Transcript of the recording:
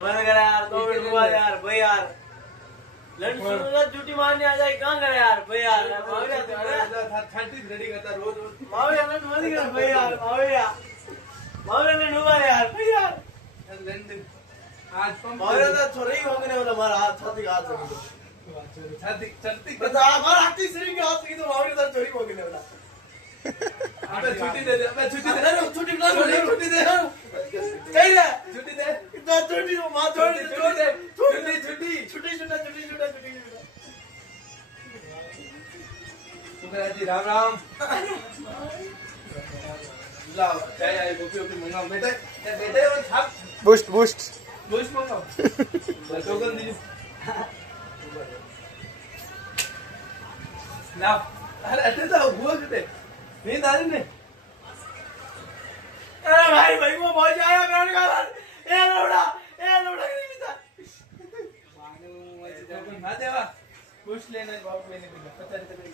बंद करे यार 2 मिनट हुआ यार भाई यार लड़की झूठी मारने आ जाए कहां करे यार भाई यार मावरिया तो अरे 30 रेडी करता रोज मावरिया ने मत कर भाई यार मावरिया ने डूबा यार भाई यार आज मावरिया तो छोरी हो गने वाला मारा हाथ छाती हाथ छाती चलती बस हमारा हाथ सिरी के हाथ की तो मावरिया तो छोरी हो गने वाला अबे छुट्टी दे अबे छुट्टी दे छुट्टी ना छुट्टी दे कहीं ना छुट्टी दे इतना छुट्टी मां छुट्टी दे छुट्टी छुट्टा तुम्हारा जी राम राम लाओ चाय आए कॉफी मंगाओ बेटे और छाप बूस्ट मंगाओ टोकन दीजिए लाओ अरे ऐसे तो हुआ कितने नींद आ रही ने अरे भाई वो बहुत आया मेरे घर ए लोड़ा नहीं मिलता मानो मत ना देवा पूछ लेना बाप मैंने 50 रुपए